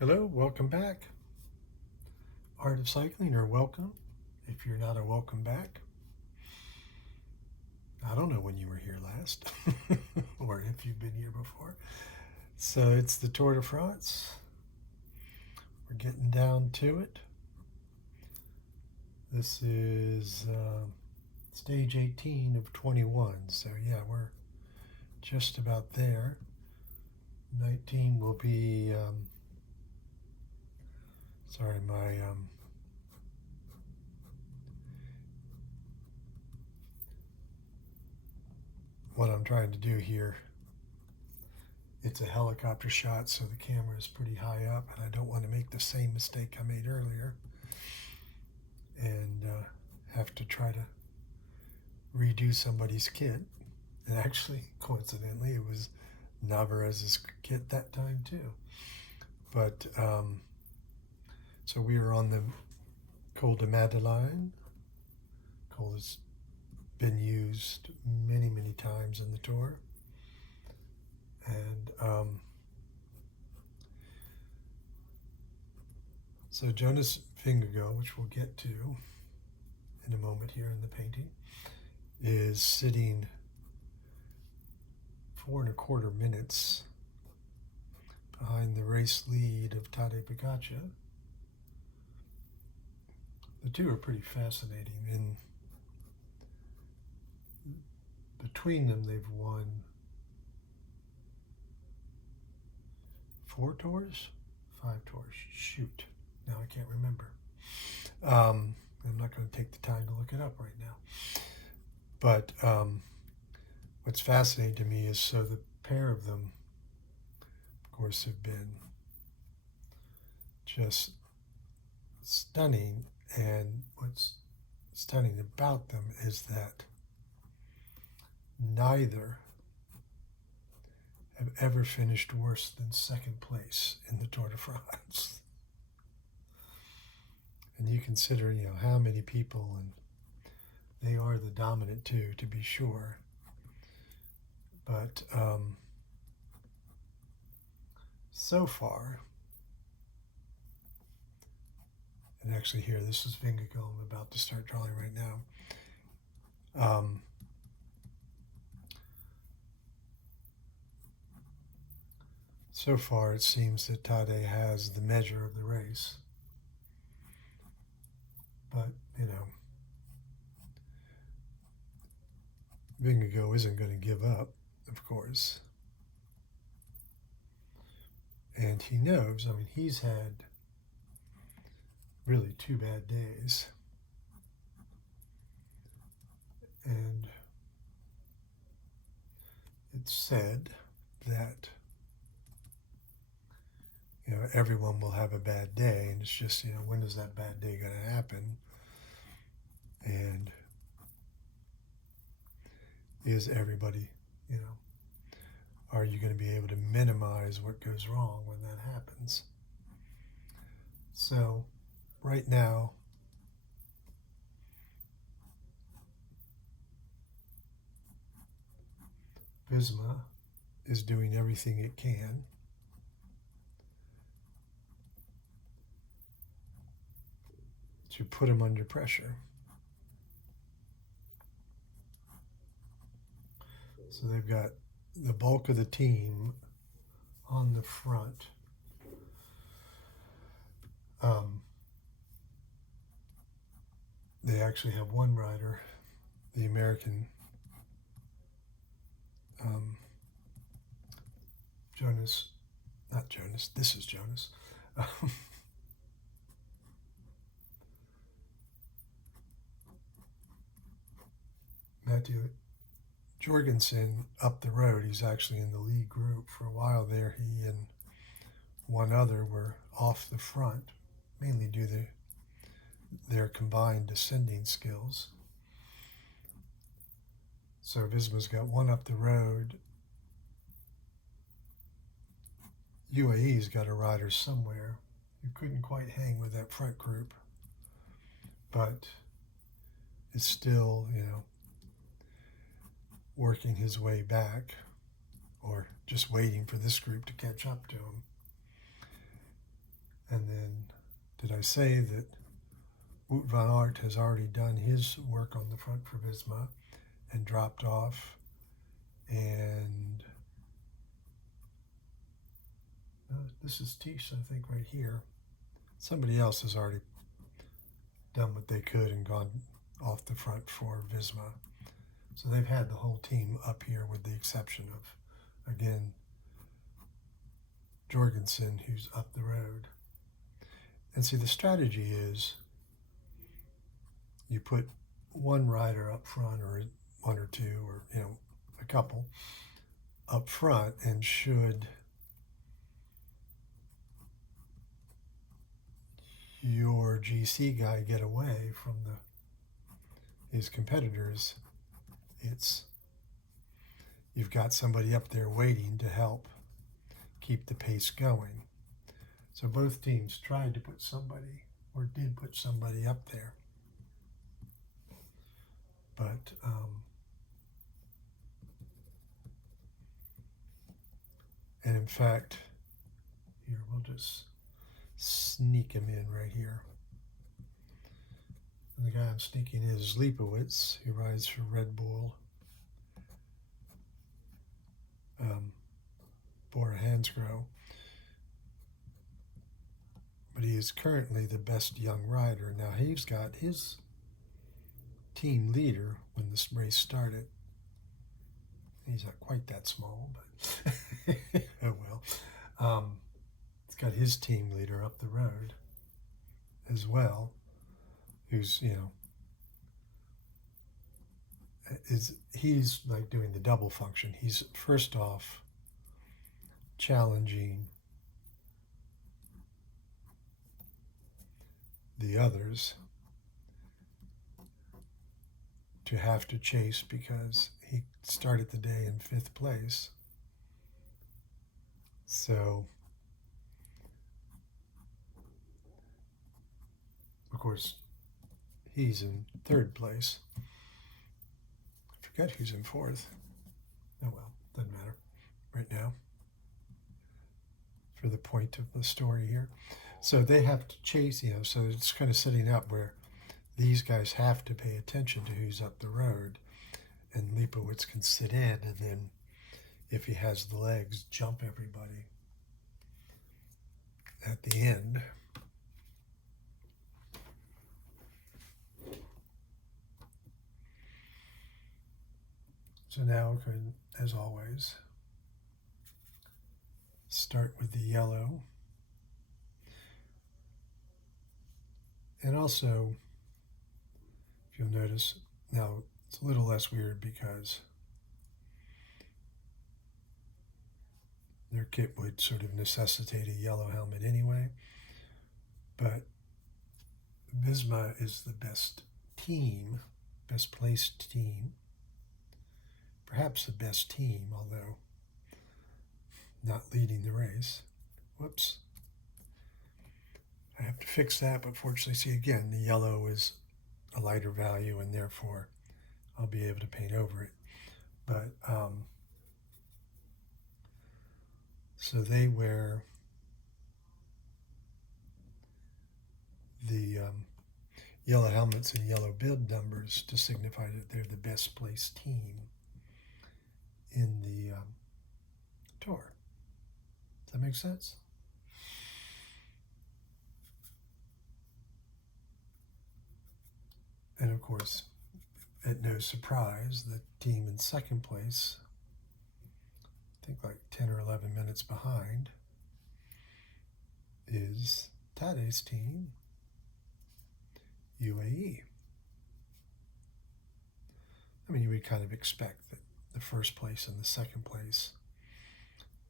Hello, welcome back. Art of Cycling, or welcome. If you're not a welcome back, I don't know when you were here last or if you've been here before. So it's the Tour de France. We're getting down to it. This is stage 18 of 21. So yeah, we're just about there. 19 will be, sorry, what I'm trying to do here, it's a helicopter shot, so the camera is pretty high up, and I don't want to make the same mistake I made earlier and have to try to redo somebody's kit. And actually, coincidentally, it was Navarez's kit that time too. But so we were on the Col de Madeleine. Col has been used many, many times in the tour. And so Jonas Vingegaard, which we'll get to in a moment here in the painting, is sitting 4.25 minutes behind the race lead of Tadej Pogačar. The two are pretty fascinating. In between them, they've won 4 tours, 5 tours. Shoot, now I can't remember. I'm not going to take the time to look it up right now. But what's fascinating to me is, so the pair of them, of course, have been just stunning. And what's stunning about them is that neither have ever finished worse than second place in the Tour de France. And you consider, how many people, and they are the dominant two, to be sure. But so far, and actually here, this is Vingegaard I'm about to start drawing right now. So far, it seems that Tadej has the measure of the race. But, Vingegaard isn't going to give up, of course. And he knows, he's had really 2 bad days. And it's said that everyone will have a bad day, and it's just, when is that bad day going to happen? And is everybody, are you going to be able to minimize what goes wrong when that happens? So right now, Visma is doing everything it can to put him under pressure. So they've got the bulk of the team on the front. They actually have one rider, the American this is Jonas. Matthew Jorgensen up the road. He's actually in the lead group. For a while there, he and one other were off the front, mainly due to their combined descending skills. So Visma's got one up the road. UAE's got a rider somewhere who couldn't quite hang with that front group, but is still, working his way back, or just waiting for this group to catch up to him. And then, did I say that Wout van Aert has already done his work on the front for Visma and dropped off? And this is Tish, I think, right here. Somebody else has already done what they could and gone off the front for Visma. So they've had the whole team up here with the exception of, again, Jorgensen, who's up the road. And see, the strategy is you put one rider up front, or one or two, or a couple up front, and should your GC guy get away from his competitors, you've got somebody up there waiting to help keep the pace going. So both teams tried to put somebody, or did put somebody up there. But and in fact, here, we'll just sneak him in right here. And the guy I'm sneaking in is Leipowitz, who rides for Red Bull. Bora Hansgrohe. But he is currently the best young rider. Now he's got his team leader when this race started. He's not quite that small, but oh well. He's got his team leader up the road as well, who's, he's like doing the double function. He's first off challenging the others to have to chase because he started the day in 5th place. So, of course, he's in 3rd place. I forget who's in 4th. Oh well, doesn't matter right now for the point of the story here. So they have to chase, so it's kind of setting up where these guys have to pay attention to who's up the road, and Leipowitz can sit in and then, if he has the legs, jump everybody at the end. So now we can, as always, start with the yellow. And also, if you'll notice, now it's a little less weird because their kit would sort of necessitate a yellow helmet anyway. But Visma is the best team, best placed team, perhaps the best team, although not leading the race. Whoops. I have to fix that, but fortunately, see, again, the yellow is a lighter value, and therefore I'll be able to paint over it. But so they wear the yellow helmets and yellow bib numbers to signify that they're the best placed team in the tour. Does that make sense? And of course, at no surprise, the team in 2nd place, I think like 10 or 11 minutes behind, is Tade's team, UAE. I mean, you would kind of expect that the 1st place and the 2nd place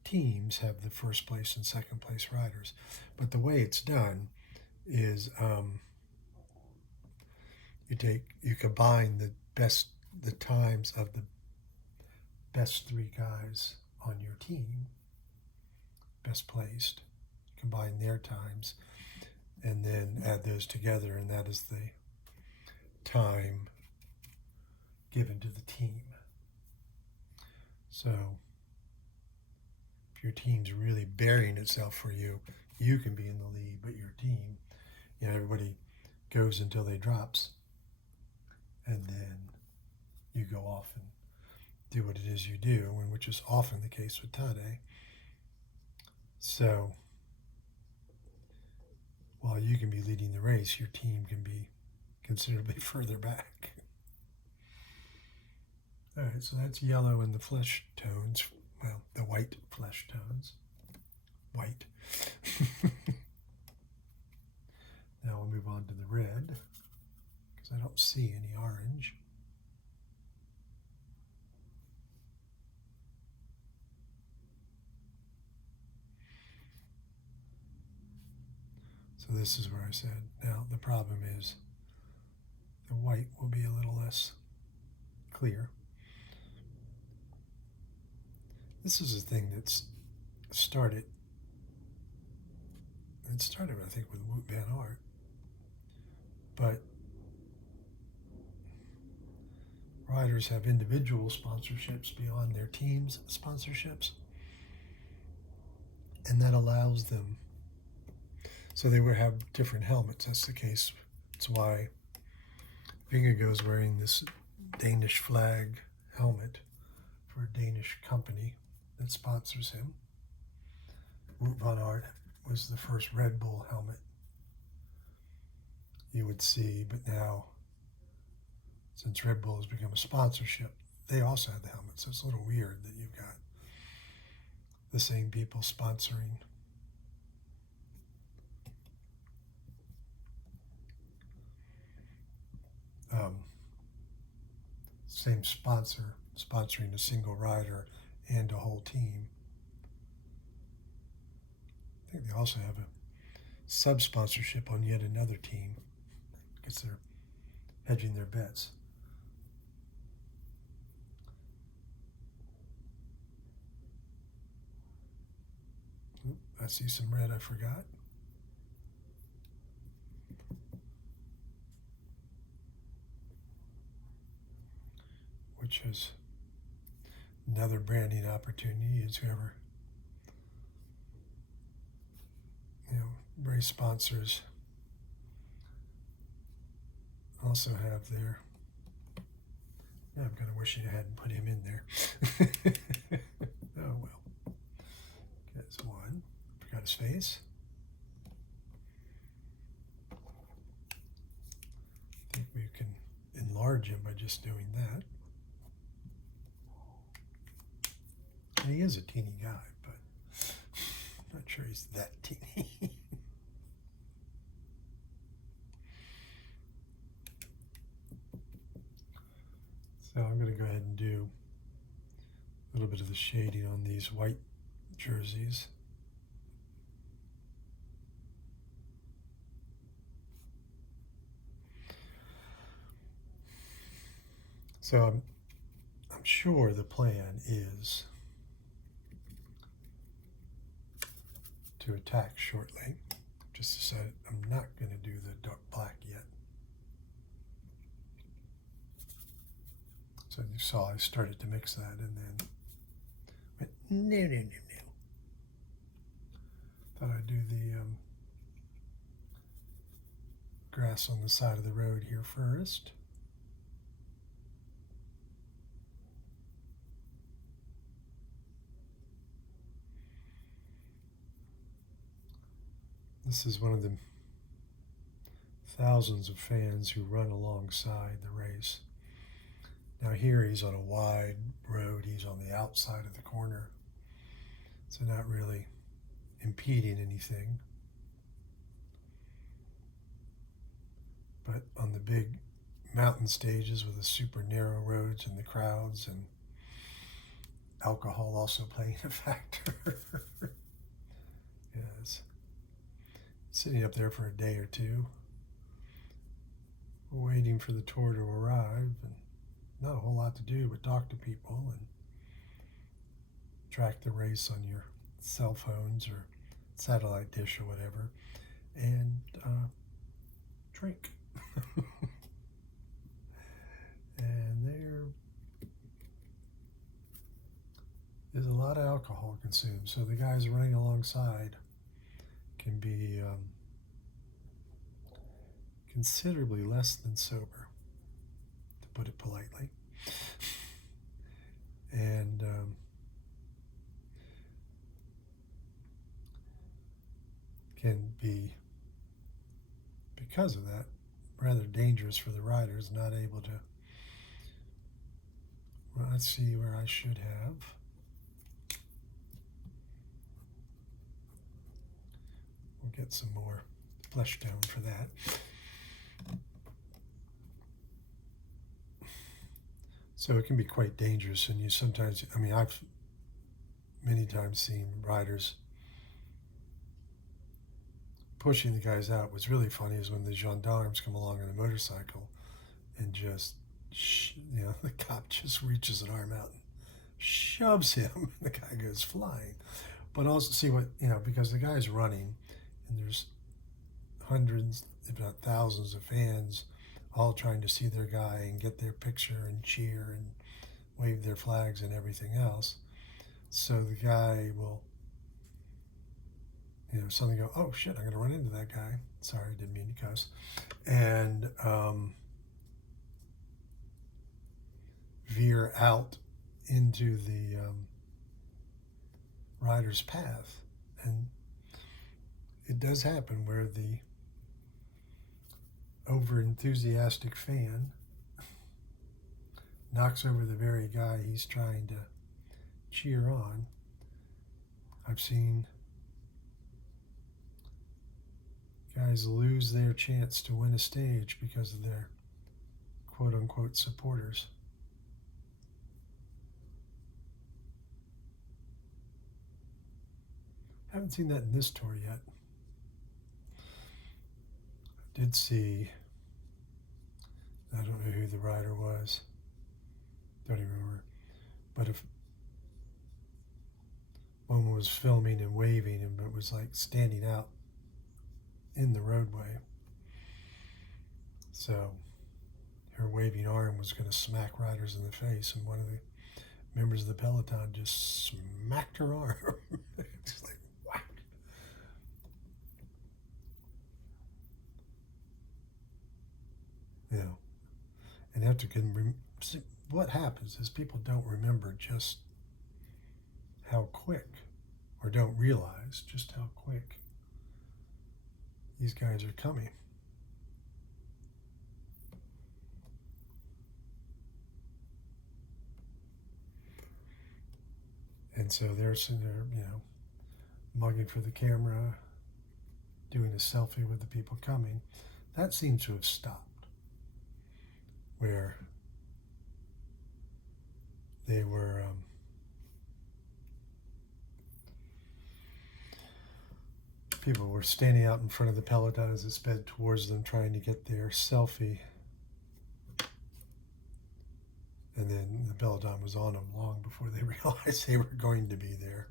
teams have the 1st place and 2nd place riders. But the way it's done is you combine the times of the best 3 guys on your team, best placed, combine their times, and then add those together, and that is the time given to the team. So if your team's really burying itself for you, you can be in the lead, but your team, everybody goes until they drops, and then you go off and do what it is you do, which is often the case with Tade. So while you can be leading the race, your team can be considerably further back. All right, so that's yellow in the flesh tones. Well, the white flesh tones. White. Now we'll move on to the red, because I don't see any orange. So this is where I said, now the problem is the white will be a little less clear. This is a thing that's started. It started, I think, with Woot Van Aert. But riders have individual sponsorships beyond their team's sponsorships. And that allows them. So they will have different helmets. That's the case. That's why Vingegaard's wearing this Danish flag helmet for a Danish company that sponsors him. Wout van Aert was the first Red Bull helmet you would see, but now, since Red Bull has become a sponsorship, they also have the helmet. So it's a little weird that you've got the same people sponsoring same sponsor sponsoring a single rider and a whole team. I think they also have a sub-sponsorship on yet another team because they're hedging their bets. Oop, I see some red I forgot. Which is another branding opportunity, is whoever, race sponsors also have their, I'm kind of wishing I hadn't put him in there. Oh well. That's one. Forgot his face. I think we can enlarge him by just doing that. And he is a teeny guy, but I'm not sure he's that teeny. So I'm going to go ahead and do a little bit of the shading on these white jerseys. So I'm sure the plan is to attack shortly. Just decided I'm not going to do the dark black yet. So you saw I started to mix that and then went, no. Thought I'd do the grass on the side of the road here first. This is one of the thousands of fans who run alongside the race. Now here he's on a wide road, he's on the outside of the corner, so not really impeding anything. But on the big mountain stages with the super narrow roads and the crowds and alcohol also playing a factor. Yes. Sitting up there for a day or two, waiting for the tour to arrive, and not a whole lot to do but talk to people and track the race on your cell phones or satellite dish or whatever, and drink. And there is a lot of alcohol consumed, so the guys running alongside can be considerably less than sober, to put it politely. And can be, because of that, rather dangerous for the riders, not able to. Well, let's see where I should have. We'll get some more flesh tone for that. So it can be quite dangerous, and you sometimes, I mean, I've many times seen riders pushing the guys out. What's really funny is when the gendarmes come along on a motorcycle and just, the cop just reaches an arm out and shoves him, and the guy goes flying. But also see what, because the guy's running, and there's hundreds, if not thousands of fans all trying to see their guy and get their picture and cheer and wave their flags and everything else. So the guy will, suddenly go, oh shit, I'm going to run into that guy. Sorry, didn't mean to cuss. And veer out into the rider's path. And it does happen where the over-enthusiastic fan knocks over the very guy he's trying to cheer on. I've seen guys lose their chance to win a stage because of their quote-unquote supporters. Haven't seen that in this tour yet. I did see, I don't know who the rider was, don't even remember, but if one was filming and waving, and it was like standing out in the roadway. So her waving arm was going to smack riders in the face, and one of the members of the peloton just smacked her arm. Just like whack. And after what happens is people don't remember just how quick, or don't realize just how quick these guys are coming. And so they're sitting there, mugging for the camera, doing a selfie with the people coming. That seems to have stopped. Where they were people were standing out in front of the peloton as it sped towards them, trying to get their selfie, and then the peloton was on them long before they realized they were going to be there.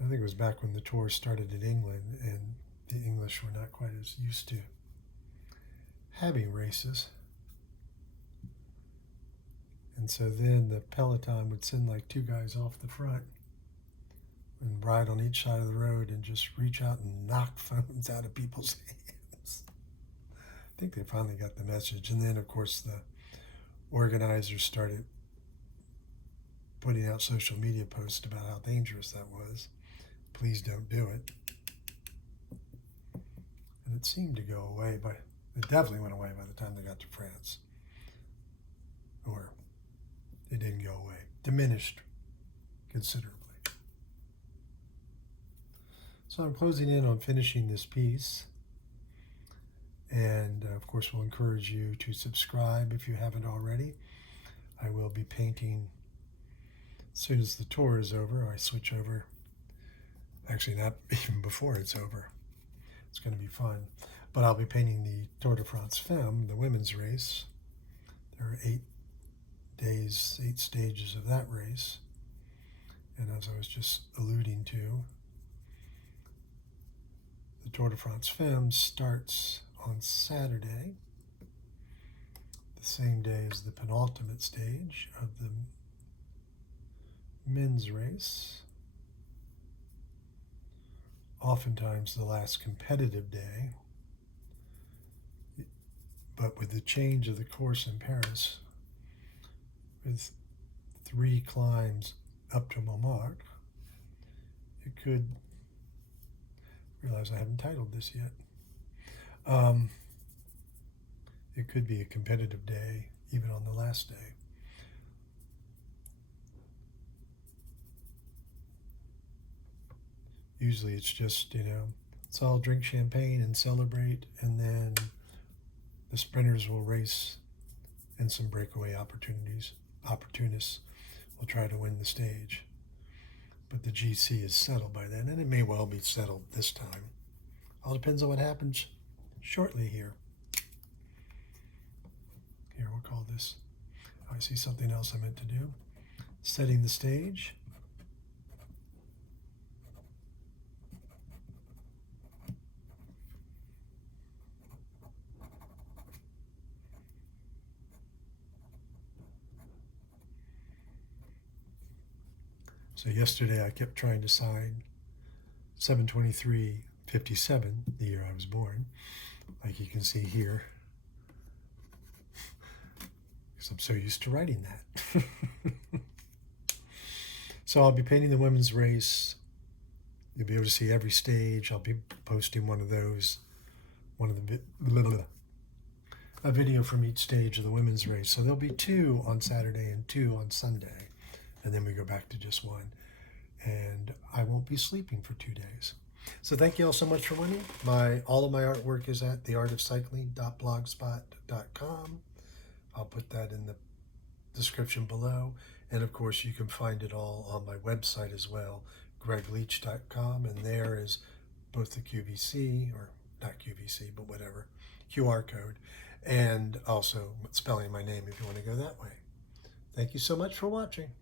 I think it was back when the tour started in England, and the English were not quite as used to having races. And so then the peloton would send like two guys off the front and ride on each side of the road and just reach out and knock phones out of people's hands. I think they finally got the message. And then, of course, the organizers started putting out social media posts about how dangerous that was. Please don't do it. And it seemed to go away, but it definitely went away by the time they got to France. Or it didn't go away. Diminished considerably. So I'm closing in on finishing this piece. And of course, we'll encourage you to subscribe if you haven't already. I will be painting as soon as the tour is over. I switch over. Actually, not even before it's over. It's going to be fun. But I'll be painting the Tour de France Femme, the women's race. There are 8 days, 8 stages of that race. And as I was just alluding to, the Tour de France Femme starts on Saturday, the same day as the penultimate stage of the men's race. Oftentimes the last competitive day, but with the change of the course in Paris, with 3 climbs up to Montmartre, it could, realize I haven't titled this yet, it could be a competitive day even on the last day. Usually it's just, let's all drink champagne and celebrate, and then the sprinters will race, and some breakaway opportunists will try to win the stage. But the GC is settled by then, and it may well be settled this time. All depends on what happens shortly here. Here, we'll call this, I see something else I meant to do. Setting the stage. So yesterday I kept trying to sign 7/23/57, the year I was born, like you can see here, because I'm so used to writing that. So I'll be painting the women's race. You'll be able to see every stage. I'll be posting a video from each stage of the women's race. So there'll be 2 on Saturday and 2 on Sunday. And then we go back to just 1. And I won't be sleeping for 2 days. So thank you all so much for watching. All of my artwork is at theartofcycling.blogspot.com. I'll put that in the description below. And of course, you can find it all on my website as well, gregleach.com. And there is both the QVC, or not QVC, but whatever, QR code, and also spelling my name if you want to go that way. Thank you so much for watching.